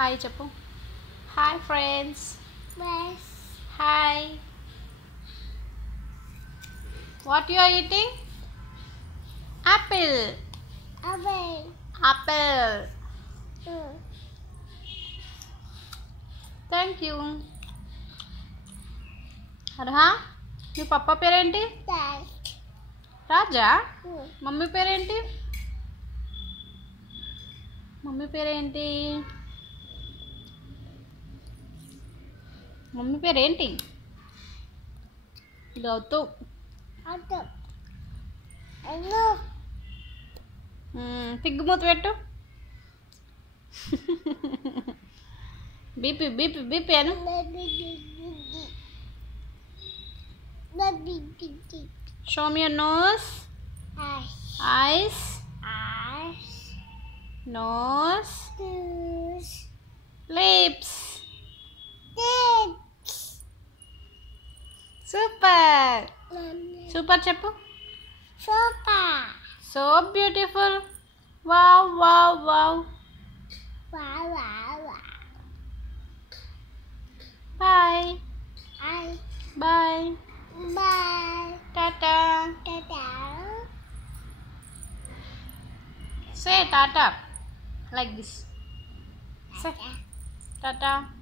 Hi చెప్పు. Hi friends. Yes. Hi. What you are eating? Apple. Away. Apple. Thank you. Arha, మీ పప్ప పేరేంటి? Dad. Raja. Mummy పేరేంటి? Mummy పేరేంటి? మమ్మీ పేరేంటి? గౌతమ్. Adam. Hello. పిగ్గుమూత పెట్టు. బీపీ బీపీ బీపీ అను. Show me your nose. Eyes. Nose. Lips. Super. Super చెప్పు. Sofa. So beautiful. Wow wow wow. Wow, wow, wow. Bye. Bye. Bye. Bye. Tata. Ta-ta. Say tata like this. Say Tata.